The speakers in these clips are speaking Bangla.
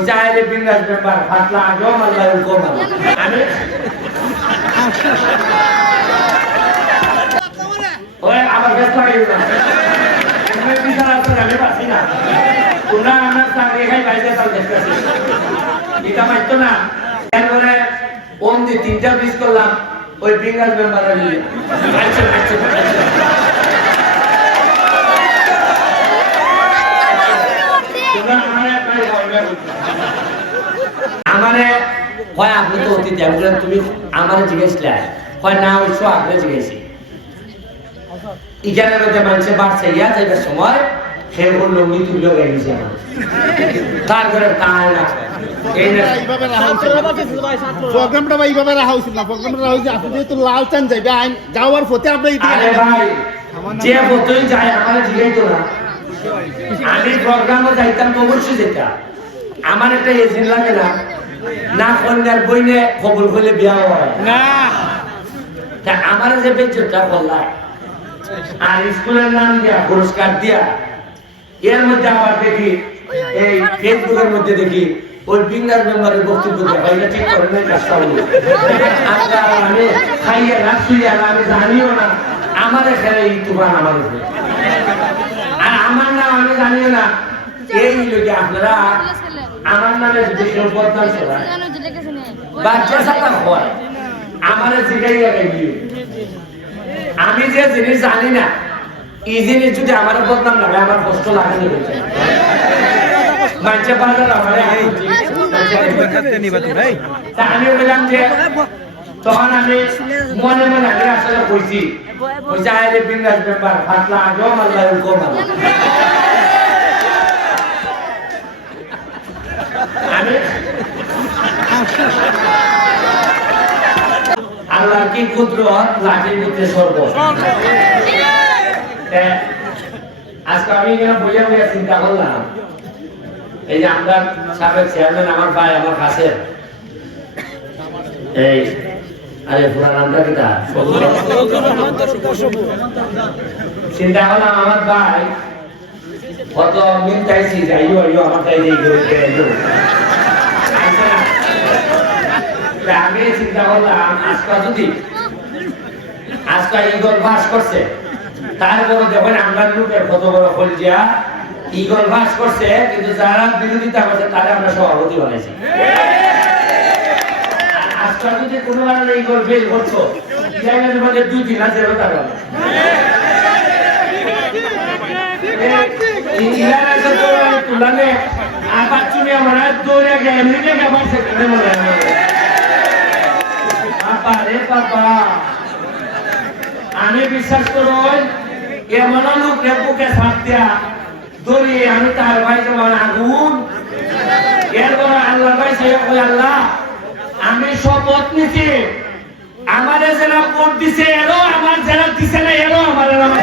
ওই আইলে বিন্দাস আমি ওই পাচ্ছি না। আমার মাইতো না। দিয়ে তিনটা করলাম ওই লিগে আচ্ছা আচ্ছা তোমরা আমারে একবার বলবে আমারে হয় আপনি তো অতীত বললেন তুমি আমারে জিজ্ঞেসলে? হয় না ওই আপনি জিজ্ঞেসি। মধ্যে বাড়ছে ইয়া যাইবার সময় লঙ্গি তুলে গেছে গেছে তারপরে তাই না এই না এইভাবে রাখা উচিত না। প্রোগ্রামটা বা এইভাবে রাখা উচিত না। প্রোগ্রামটা রাখা উচিত আপনি যেহেতু লাল চান যাইবে আইন যাওয়ার পথে আমরা এই আরে ভাই যে বতই যায় আমার জিগাই তো না। আমি প্রোগ্রামে যাইতাম তো অবশ্যই যেতাম আমার একটা এজেন্ট লাগে না না কন্যার বইনে খবর হলে বিয়া হয়। না। তা আমার যে বেচটা বললাম আর স্কুলের নাম দিয়া পুরস্কার দিয়া এর মধ্যে আবার দেখি এই ফেসবুকের মধ্যে দেখি ওই বিঙ্গার মেম্বারের বক্তব্য দেখা এটা ঠিক করে নাই কাজটা আমরা আমি খাইয়া না শুইয়া না আমি জানিও না আমার এখানে এই তুফান আমার আর আমার নাম আমি জানিও না এই লোকে আপনারা আমার নামে যদি কেউ বদনাম ছড়ায় বাচ্চা সাথে হয়। আমার আমি যে জিনিস জানি না, এই জিনিস যদি আমার বদনাম লাগে আমার কষ্ট লাগে না বাচ্চা বাজার আমার আমি বললাম যে, তখন আমি মনে মনে আমি আসলে কইছি, ওই আইলে বিন্দাস ব্যাপার ফাটলা আগেও মাল্লা উকো মাল্লা আল্লাহ কি কুদরত? লাঠির ভিতরে সর্ব। আজকে আমি বইয়া বইয়া চিন্তা করলাম। এই যে আমরা সাবেক চেয়ারম্যান আমার ভাই আমার কাছে এই আরে পুরা নামটা কি চিন্তা করলাম আমার ভাই যাইও আইসা না? চিন্তা করলাম আজকা যদি আজকা ইগল বাস করছে। তারপরে যখন আমরা লোকের কত বড় ইগল বাস করছে কিন্তু যারা বিরোধিতা করছে তারা আমরা সভাপতি বানাইছি। আজকা যদি কোনো কারণে ইগল ফেল করছ মধ্যে দুই দিন আছে তার ইলারা তো তুলানে আবার চুনি আমার দৌড়ে গেলে এমনিতে ব্যাপার সেখানে মনে হয় পাপা রে পাপা আমি বিশ্বাস করো, এমন লোকের বুকে ছাপ দিয়া দড়ি আমি তার ভাই যেমন আগুন এরপর আল্লাহ ভাই সে কই আল্লাহ আমি শপথ নিছি আমারে যারা ভোট দিছে এরও আমার যারা দিছে না এরও আমার আমার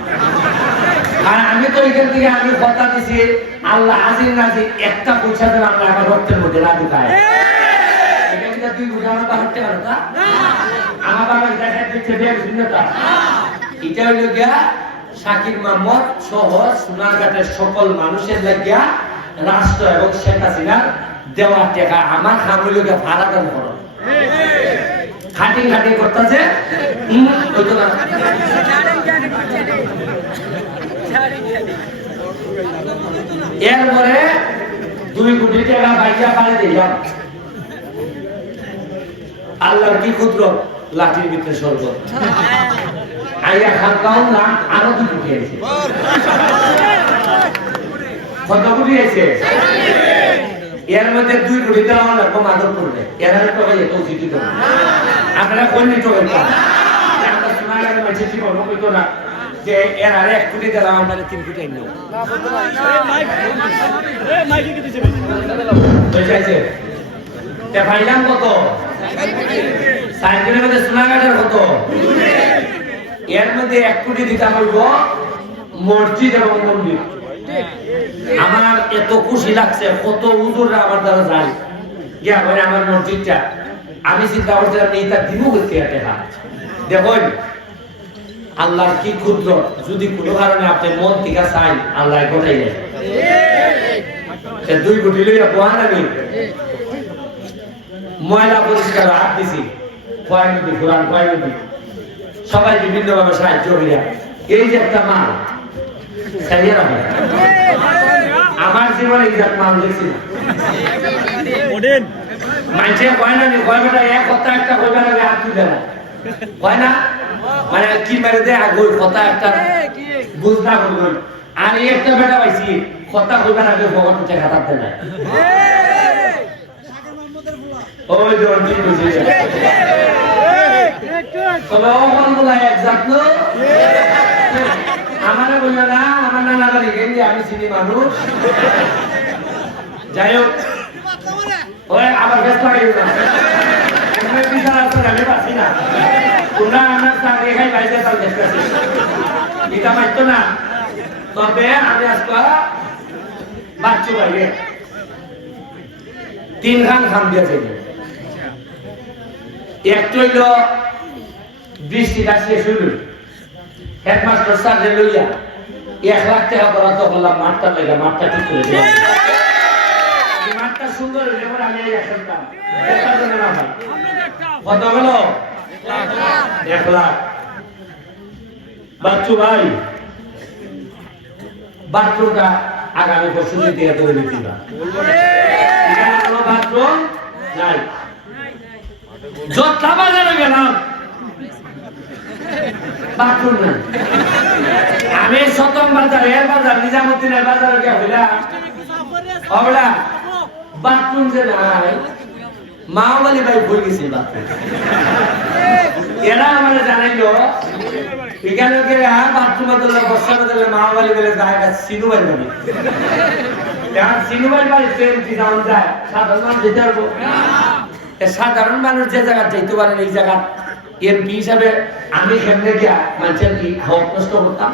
আর আমি তো এখান থেকে আমি কথা দিছি, আল্লাহ আজির নাজি একটা পয়সা দেন আমরা আমার রক্তের মধ্যে আমার বাবা এটা গিয়া সকল মানুষের লাগিয়া রাষ্ট্র এবং শেখ হাসিনার দেওয়ার আমার খাম হইল গিয়া ভাড়া খাটি খাটি করতেছে। এরপরে দুই কোটি টাকা বাইকা পাড়ি দিলাম আল্লাহর কি ক্ষুদ্র? লাঠির ভিতরে স্বর্গ আইয়া না, আরও কত কোটি আছে এর মধ্যে দুই কোটি টাকা আমার কম আদর করবে। এর টাকা যেত আপনারা কোন আমরা না। যে এক কোটি তিন কোটি কত? সাইকেলের মধ্যে কত? এর মধ্যে এক কোটি হইব মসজিদ এবং মন্দির। আমার এত খুশি লাগছে, কত উজুররা আমার দ্বারা যায়। গিয়া আমার মসজিদটা। আমি চিন্তা করছিলাম, এইটা দিব করতে দেখা দেখুন আল্লাহর কি ক্ষুদ্র? যদি কোনো কারণে আপনি মন থেকে চাই আল্লাহ ঘটাই দেয় দুই কোটি লইয়া বহান আমি ময়লা পরিষ্কার হাত দিছি। কয় নদী কোরআন কয় নদী সবাই বিভিন্ন ভাবে সাহায্য করিয়া এই যে একটা আমার জীবনে এই দেখছি না। মানুষে কয় না কয় বেটা এক কথা একটা কইবে না হাত তুলে না। কয় না? মানে কি মেরে দে আগুই কথা একটা বুঝনা করল আর এই একটা বেটা পাইছি কথা কইবে না ভগবান না ওই যে অর্জুন বুঝেছে তবে অমন বলা এক জাত লো। আমারে বলল না আমার নানা বাড়ি গেলি আমি চিনি মানুষ। যাই হোক। ওই আবার ব্যস্ত হয়ে বিচার আমি পাচ্ছি না। তোমরা আমার এটা মারতো না। তবে আমি আজকে বাচ্চু বাইরে তিন খান খাম দিয়েছে একটু হইল বৃষ্টিটা শেষ হইল হেডমাস্টার স্যার লইয়া এক লাখ টাকা বরাদ্দ করলাম, মাঠটা লেগে মাঠটা ঠিক করে দিলাম। মাঠটা সুন্দর হইলে আমি না ভাই। কত গেল বাচ্চু ভাই বাথরুমটা আগামী দিন থেকে ধরে দিতে না এখানে কোনো বাথরুম নাই। যত বাজারে গেলাম বাথরুম নাই। আমি সতম বাজার এর বাজার, নিজামুদ্দিনের বাজারে গিয়ে হইলাম বাথরুম যে নাই মাওবালি ভাই ভুল গেছে এরা আমার জানাইলো বসাতে দিলে মাওবালি বলে জায়গা ট্রেন কি যায়? সাধারণ যেতে পারব? সাধারণ মানুষ যে জায়গা যাইতে পারেন, এই জায়গা এমপি হিসাবে আমি কেমনে গিয়া মানুষের কি হক নষ্ট করতাম?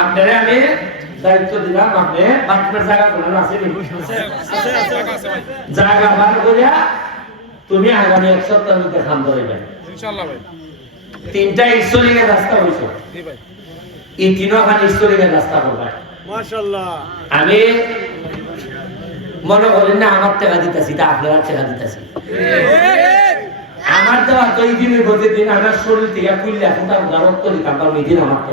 আপনারা আমি দায়িত্ব দিলাম আপনি বাথরুমের জায়গা আছে জায়গা বার করিয়া তুমি আগামী এক সপ্তাহ মধ্যে ভাই। তিনটা রাস্তা হয়েছে এই তিনখান রাস্তা করবে আমি মনে করেন না আমার টাকা দিতেছি তা আপনার টাকা দিতেছি। আমার দেওয়া তো এই দিনের বলতে দিন আমার শরীর থেকে কুইলে এখন তার রক্ত দিতাম কারণ এই দিন আমার তো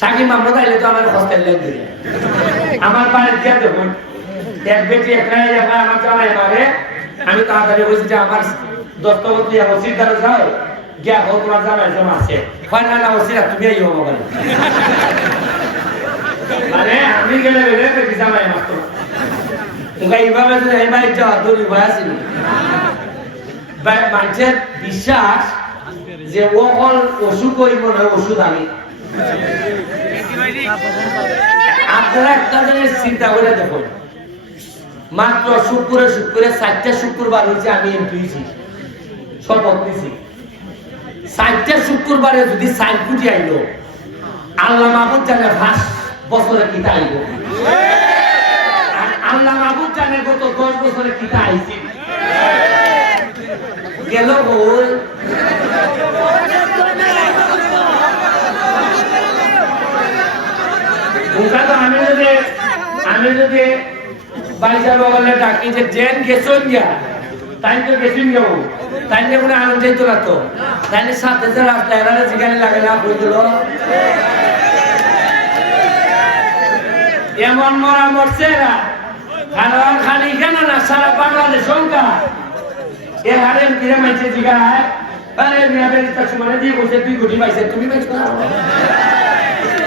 সাকি মামলা আইলে তো আমার হস্টেল দিলে আমার বাড়ির গিয়ে দেখুন, এক বেটি আমার আমি তাড়াতাড়ি বলছি যে আমার দস্তবত নিয়ে ওসির দ্বারা যাও। গিয়া হোক তোমার জমা আছে। হয় না না তুমি এই হব বলে মানে আমি গেলে গেলে বেটি জামাই মাত্র ওকে এইভাবে যদি এই যাওয়া দলি ভয় আসিনি মানুষের বিশ্বাস যে অকল ওষুধ করিব না ওষুধ আমি শুক্রবার যদি আল্লাহ জানে ফার্স্ট বছরে আইব? আল্লাহ জানে গত দশ বছরে আইছি? গেল ওটা তো আমি যদি আমি যদি বাইশা বগলে ডাকি যে, জেন গেছন গিয়া তাই তো গেছি যাব তাই নিয়ে কোনো আনন্দ যেত না তো তাইলে সাথে যে রাস্তা এরারে জিগানি লাগে না দিল এমন মরা মরছে এরা। খানোয়ার খালি কেন না? সারা বাংলাদেশ সংখ্যা এ হারে ফিরে মাইছে জিগায়। আরে মিয়া বেরি তুই গুটি পাইছে তুমি পাইছো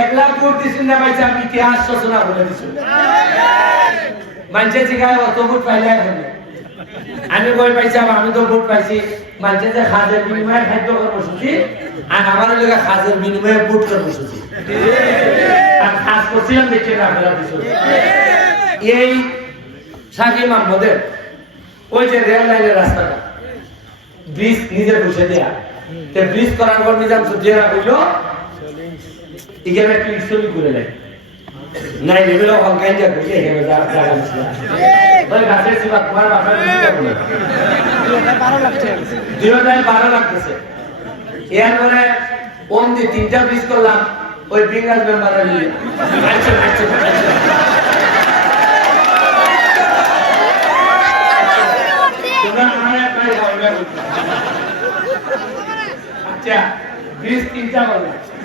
এক লাখ ভোট না পাইছে আমি ইতিহাস রচনা করে দিচ্ছি মানুষের জিগায় অত ভোট পাইলে আমি বই পাইছি আমি তো ভোট পাইছি। মানুষের যে খাজের বিনিময়ে খাদ্য কর্মসূচি, আর আমার লোকের খাজের বিনিময়ে ভোট কর্মসূচি। আর খাস করছিলাম দেখে না ফেলা এই সাকি মাহমুদের, ওই যে রেল লাইনের রাস্তাটা, ব্রিজ নিজে বসে দেয়া। ব্রিজ করার পর নিজাম সুজিয়া কইলো এখানে একটা ইসলামী করে নেয়। নাই লেভেল অফ এখানে যা হাজার বারো লাগতেছে। ওম দিয়ে তিনটা ব্রিজ করলাম, ওই বিঙ্গাস মেম্বারের মিলে। আচ্ছা আচ্ছা ঝগড়া করছ। আচ্ছা তিনটা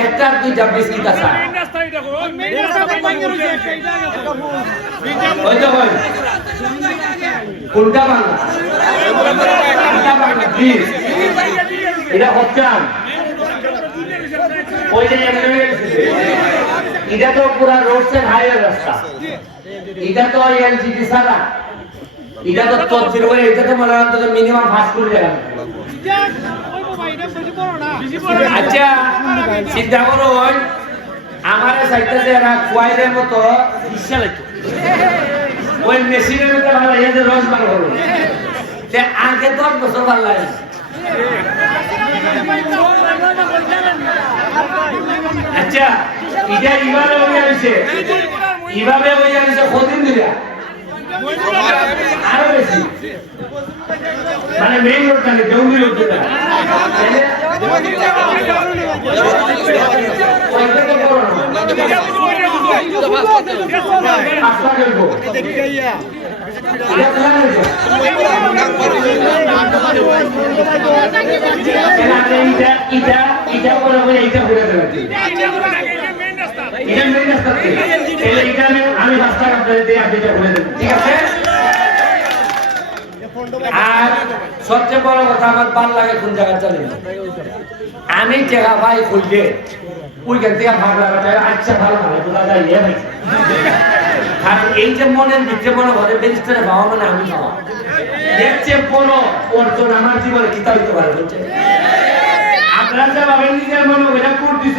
একটা দুইটা তো ওই কোনটা বাংলা? কোনটা বাংলা? ব্রিজ এটা এমনি এটা তো পুরা রোড সেট হাইওয়ে রাস্তা। এটা তো এলজিডি ছাড়া। এটা তো করে এটা তো মনে হয় মিনিমাম পাঁচ কোটি টাকা আচ্ছা চিন্তা করো আমার সাইডটাতে এরা কোয়াইলের মতো ওই মেশিনের মধ্যে ভালো এই যে রস বার করো তে আগে দশ বছর ভালো লাগে। আচ্ছা এটা ইভাবে হয়ে গেছে। ইভাবে হয়ে গেছে, কদিন দিলা আরও বেশি মানে মেইন রোডটা নেই জঙ্গি করো আস্থা এটা এটা এটা এটা করে এইটা ঘুরে দেবে আমি ভালো জায়গা ভাই থেকে ভাগ আচ্ছা ভালো ভালো যায় ইয়ে আর এই যে মনের ভিতরে মনে ঘরে বেঞ্চটারে বাবা মানে আমি বাবা। এর অর্জন আমার জীবনে কিতাব হইতে পারে বলছে আপনারা যে ভাবেন নিজের মনে ওইটা করতেছ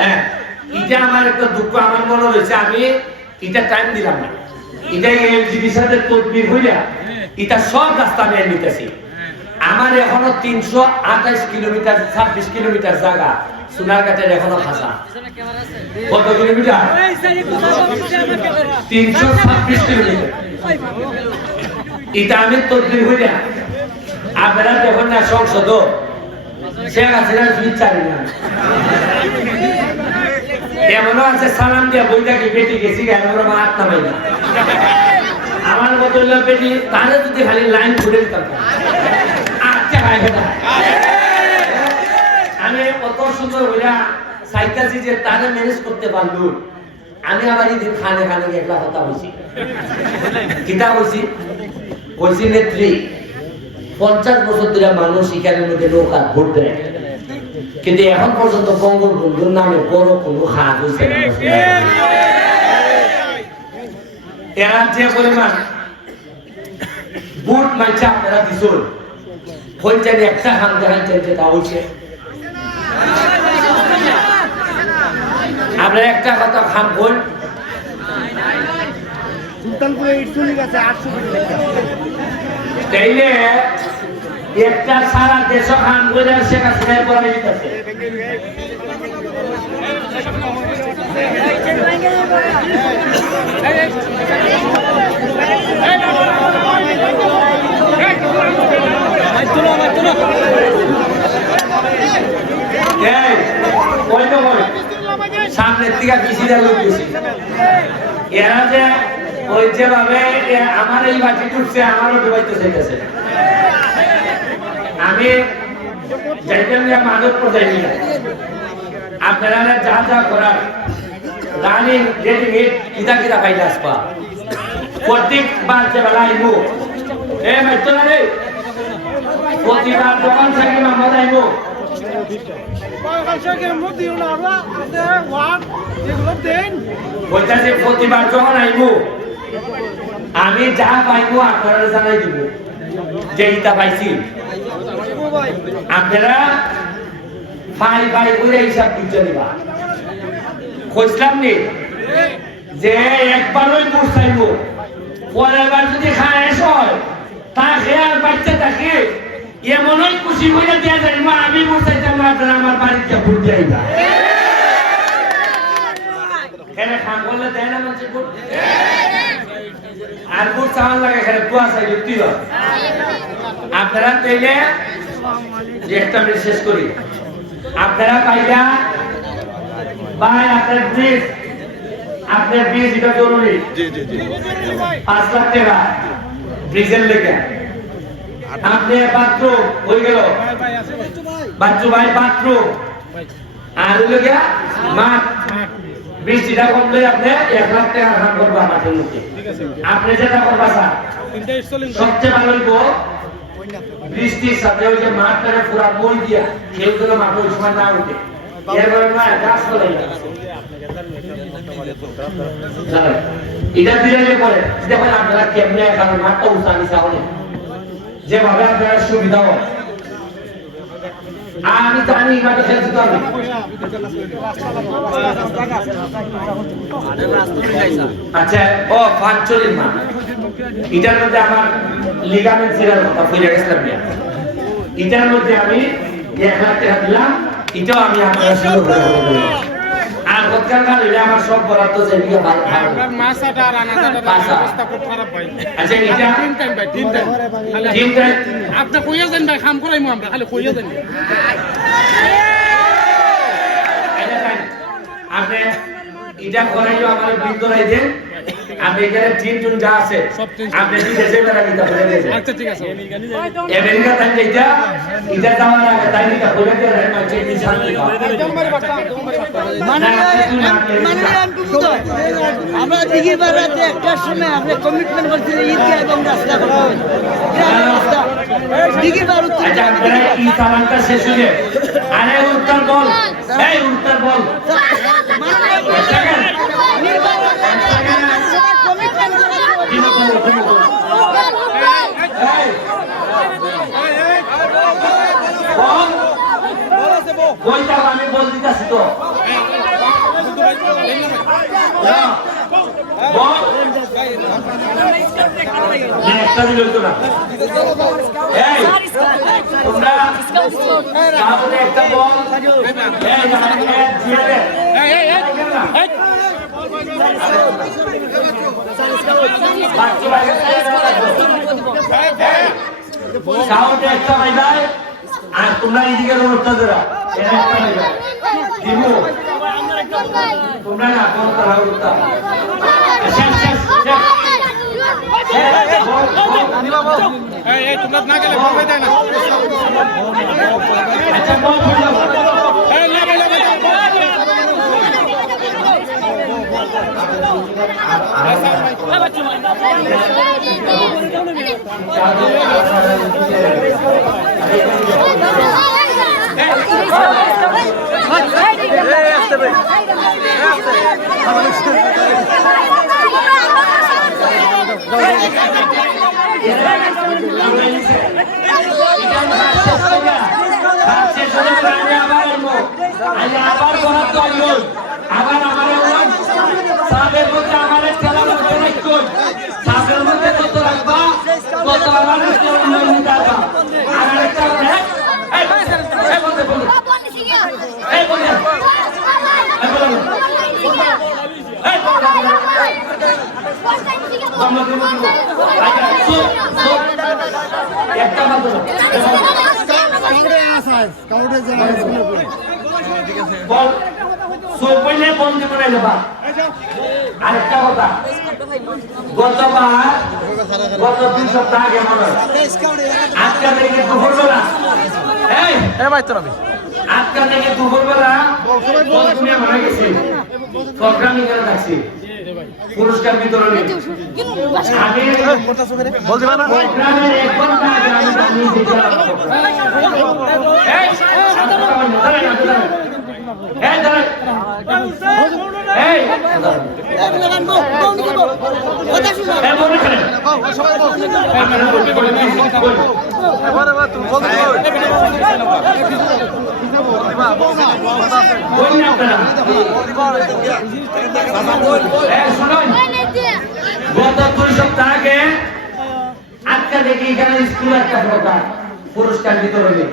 হ্যাঁ এটা দুঃখ আমি এটা টাইম দিলাম রাস্তা নিতেছি। কিলোমিটার, ছাব্বিশ কিলোমিটার জায়গা সোনারঘাটের এখনও খাসা কত কিলোমিটার? তিনশো ছাব্বিশ কিলোমিটার। এটা আমি তদবির হইয়া, আপনারা দেখুন না সংসদ শেখ আছে বেটি গেছি আমরা মতো বেটি, তারে যদি খালি লাইন ঘুরে দিতাম আচ্ছা খাই না আমি কত সুন্দর হইলা সাইকাছি যে তারে ম্যানেজ করতে পারল, আমি আবার এদিন খানে খানে একলা কথা হয়েছি কিতা হয়েছি হয়েছি নেত্রী। পঞ্চাশ বছর ধরে মানুষ এখানের মধ্যে নৌকা দেয়। কিন্তু এখন পর্যন্ত বঙ্গবন্ধুর নামে বড় কোনো হাত হয়েছে। এরা যে পরিমাণ আপনারা দিছুন। একটা হয়েছে। একটা কথা খাম বল। সুলতানপুরে আটশো তাইলে একটা সারা দেশ খান বলে শেখ দিতেছে। এই, ওই সামনের লোক বেশি এরা যে ওই যেভাবে আমার এই বাটি টুটছে আমারও ডুবাইতে চাইতেছে। আমি যাইতেন যে মাদক পর্যায়ে নিয়ে আপনারা যা যা করার, রানিং, রেডি মিট কিতা কিতা পাইলে আসবা। প্রত্যেকবার বেলা এ মাইতো না রে। প্রতিবার দোকান থেকে মামলা প্রতিবার যখন আইব আমি যা পাইবো আপনারা জানাই দিব। যে ইটা পাইছি ভাই আপনারা পাই পাই করে হিসাব দিতে দিবা। খুঁজলাম নি। যে একবারই বুঝ চাইব। পরের বার যদি খায় হয় খেয়ে আর বাচ্চা থাকে এমনই খুশি করে দেওয়া যাইব আমি বুঝ চাইতাম আপনারা আমার বাড়িতে ভুল যাইবা এখানে খাম করলে দেয় না মানুষের? আর ভোট চাওয়ার লাগে এখানে কুয়া চাই যুক্তি হয়। আপনারা যে একটা আমি শেষ করি। আপনারা পাইলা ভাই আপনার ব্রিজ আপনার ব্রিজ এটা জরুরি। পাঁচ লাখ টাকা ব্রিজের লেগে। আপনি বাথরুম হয়ে গেল। বাচ্চু ভাই বাথরুম আর গিয়া মাঠ। বৃষ্টিটা কমলে আপনি এক লাখ টাকা ধান করবা মাঠের মধ্যে আপনি যেটা করবা স্যার সবচেয়ে ভালো হইব বৃষ্টির সাথে ওই যে পুরা মই দিয়া কেউ যেন মাঠে ওই সময় না উঠে। এরপরে না গাছ ফলে এটা দিলে যে দেখেন আপনারা কেমনে এখানে মাঠটা উঠা নিচা হলে যেভাবে আপনারা সুবিধা হয়। আমি জানি ইমাকে হেল্প আচ্ছা ও ফাঁকচুরির মা। এটার মধ্যে আমার লিগামেন্ট ছিলার কথা গেছিলাম এটার মধ্যে আমি এক দিলাম, এটাও আমি আপনার হত্যার কাল হইলে আমার সব বরাদ্দ যেদিকে ভালো ভালো মাসাটা আর আনাজাটা অবস্থা খুব খারাপ ভাই। আচ্ছা এটা তিন টাইম ভাই তিন টাইম। তিন টাইম। আপনি কইয়া যান ভাই খাম করাইমু আমরা খালি কইয়া যান আপনি এটা করাইও আমার বৃদ্ধ রাই দেন আপনি এখানে টিন টুন যা আছে আপনি দিতে যে বেলা দিতে বলে দিয়েছেন আচ্ছা ঠিক আছে আমেরিকা তাই যেটা এটা যাওয়ার আগে তাই নিতে বলে দিয়ে হচ্ছে এই শান্তি পাওয়া। আমরা দিঘি বেড়াতে একটার সময় আমরা কমিটমেন্ট করছি ঈদকে এবং রাস্তা করা হবে রাস্তা দিঘি বার উত্তর আচ্ছা আপনারা ই শেষ হয়ে আরে উত্তর বল এই উত্তর বল কমিটমেন্ট এই, বল। বলটা আমি বল দিতেছি তো একটা দিলে হইতো না তোমরা তাহলে একটা বল এই না, এক একটা পাইবাই আর তোমরা এদিকে রোডটা এটা একটা পাইবাই দিমু তোমরা না শেষ শেষ শেষ। আচ্ছা বল বল। আবার বরাদ্দ আবার আমার এমন মধ্যে আমার খেলা মধ্যে রাখতো সাবের মধ্যে কত রাখবা কত আমার উন্নয়ন দাদা আমার একটা আচ্ছা একটা মাত্র বল সুপইলে বন্ধ করে দেবা আরেকটা কথা গতবার গত তিন সপ্তাহ আগে মনে আজকে থেকে দুপুরবেলা এই আজকে থেকে দুপুরবেলা বন্ধুরা মারা গেছে প্রোগ্রামিং করে থাকছি পুরস্কার বিতরণী এক ঘণ্টা আমি জানিয়ে দিয়েছিলাম এই দাঁড়ান, দাঁড়ান, দাঁড়ান। এই দাঁড়ান। গত দুই সপ্তাহ আগে আজকে দেখি এখানে স্কুল একটা পুরস্কার বিতরণী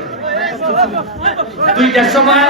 দুইটার সময়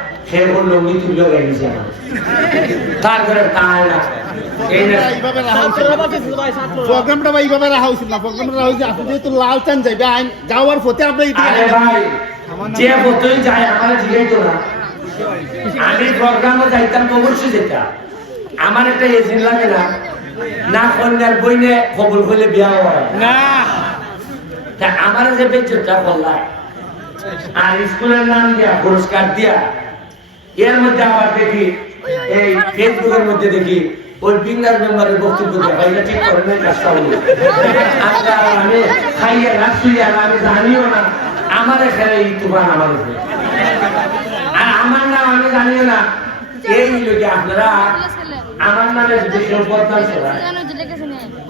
সে তুমি গেছে আমার তারপরে তাই না। প্রোগ্রামটা বা এইভাবে রাখা উচিত না। প্রোগ্রামটা রাখা উচিত আপনি যেহেতু লাল চান যাইবে আইন যাওয়ার পথে আপনি এদিকে আরে ভাই যে যায় আমার জিজ্ঞেস না। আমি প্রোগ্রামে যাইতাম অবশ্যই যেতাম। আমার একটা এজেন্ট লাগে না। না কন্যার বইনে খবর হইলে বিয়া হয় না। তা আমার যে বেচটা বললাম আর স্কুলের নাম দিয়া পুরস্কার দিয়া এর মধ্যে আবার দেখি, এই ফেসবুকের মধ্যে দেখি, ওই বিঙ্গার মেম্বারের বক্তব্য দেখা এটা ঠিক করে নাই, কাজটা হলো আজকে আমি খাইয়া না শুইয়া না আমি জানিও না, আমার এখানে এই তুফান আমার। আর আমার নাম আমি জানিও না, এই লোকে আপনারা আমার নামে যদি কেউ বদনাম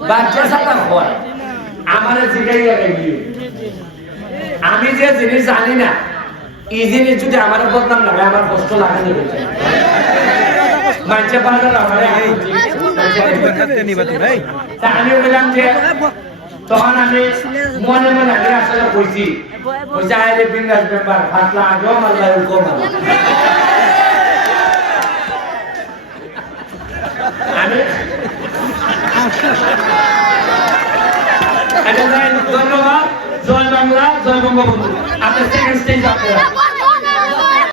বাচ্চা সাথে হয় আমার জিগাইয়া আমি যে জিনিস জানি না এই জিনিস যদি আমার বদনাম লাগে আমার কষ্ট লাগে না মানুষে বাজার আমার তা আমি বললাম যে, তখন আমি মনে মনে আগে আসলে কইছি কইছি আইলে বিন্দাস ব্যাপার ফাটলা আগেও মারলা উকো মারলা। আমি ধন্যবাদ। জয় বাংলা জয় বঙ্গবন্ধু। আপনার সেকেন্ড স্টেজ আপনারা